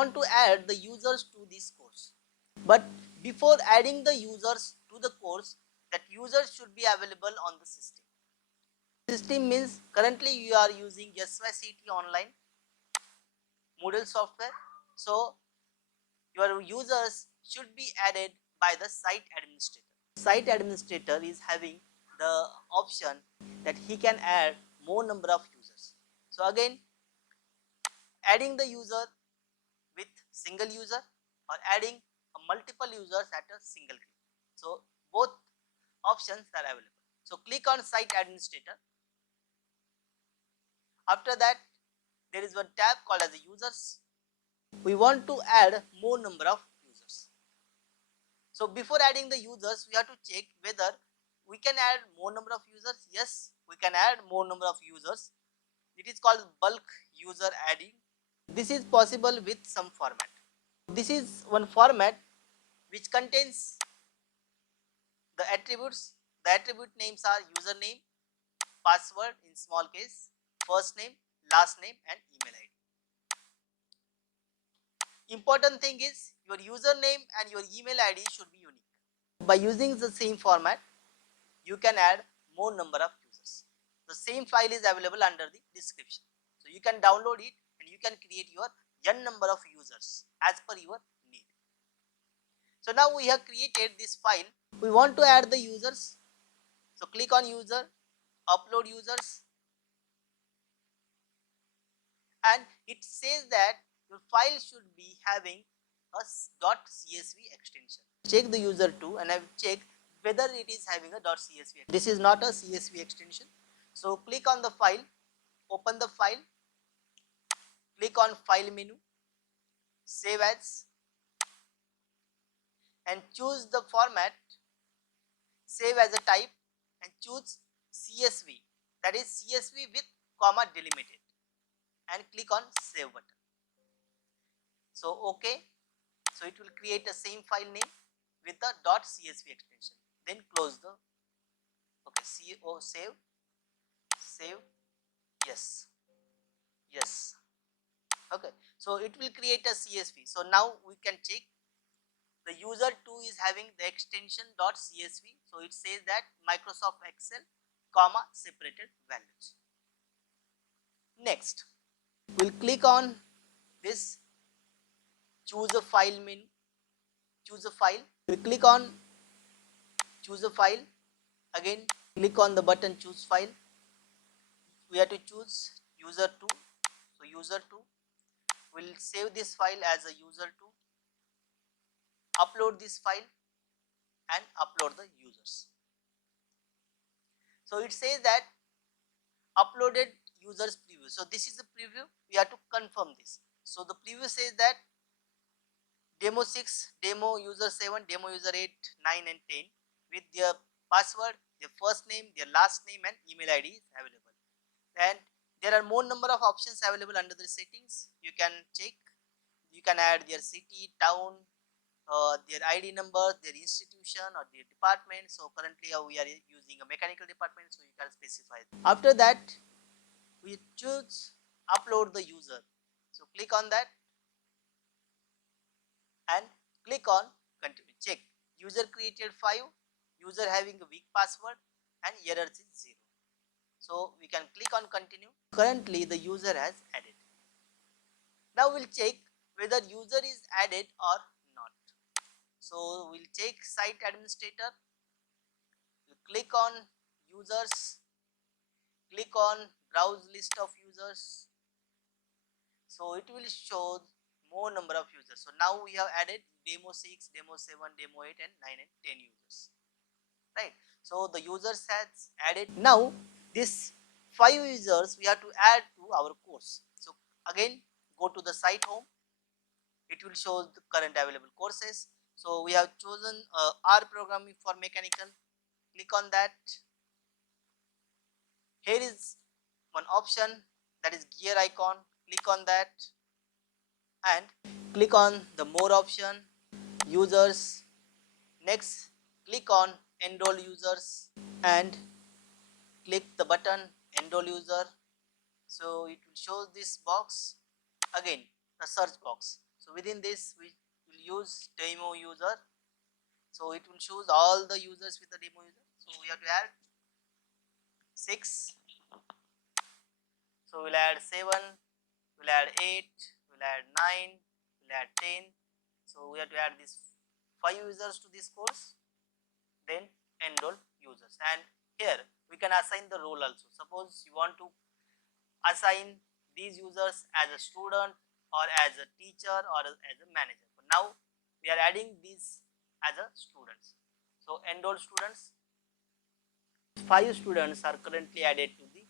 want to add the users to this course. But before adding the users to the course, that users should be available on the system. System means currently you are using SYCT online Moodle software. So your users should be added by the site administrator. Site administrator is having the option that he can add more number of users. So again, adding the user with single user or adding a multiple users at a single click. So both options are available. So click on site administrator. After that, there is one tab called as the users. We want to add more number of users. So before adding the users, we have to check whether we can add more number of users. Yes, we can add more number of users. It is called bulk user adding. This is possible with some format. This is one format which contains the attributes. The attribute names are username, password in small case, first name, last name and email ID. Important thing is your username and your email ID should be unique. By using the same format, you can add more number of users. The same file is available under the description. So you can download it and you can create your n number of users as per your need. So now we have created this file. We want to add the users. So click on user, upload users, and it says that your file should be having a .csv extension. Check the user too, and I have checked whether it is having a .csv. This is not a CSV extension. So click on the file, open the file, click on file menu, save as, and choose the format, save as a type and choose CSV, that is CSV with comma delimited, and click on save button. So OK, so it will create the same file name with the .csv extension. Then close the save, yes, yes. Okay, so it will create a CSV. So now we can check the user 2 is having the extension .csv. So it says that Microsoft Excel comma separated values. Next, we'll click on this choose a file menu, choose a file. We click on choose a file. Again, click on the button choose file. We have to choose user 2. So user 2, will save this file as a user 2, upload this file and upload the users. So it says that uploaded users preview. So this is a preview, we have to confirm this. So the preview says that demo 6, demo user 7, demo user 8, 9 and 10 with their password, their first name, their last name and email ID is available. And there are more number of options available under the settings. You can check, you can add their city, town, their ID number, their institution or their department. So currently we are using a mechanical department, so you can specify. After that, we choose upload the user. So click on that and click on continue. Check user created 5, user having a weak password and errors is 0. So we can click on continue. Currently the user has added. Now we'll check whether user is added or not. So we'll check site administrator. We'll click on users, click on browse list of users. So it will show more number of users. So now we have added demo 6, demo 7, demo 8 and 9 and 10 users, right? So the users has added. Now this 5 users we have to add to our course. So again, go to the site home, it will show the current available courses. So we have chosen R programming for mechanical, click on that. Here is one option, that is gear icon, click on that and click on the more option, users. Next, click on enroll users and click the button enroll user. So it will show this box, again the search box. So within this we will use demo user. So it will shows all the users with the demo user. So we have to add 6. So we'll add 7, we'll add 8, we'll add 9, we'll add 10. So we have to add these 5 users to this course, then enroll users. And here we can assign the role also. Suppose you want to assign these users as a student or as a teacher or as a manager. But now we are adding these as a students. So enroll students, 5 students are currently added to the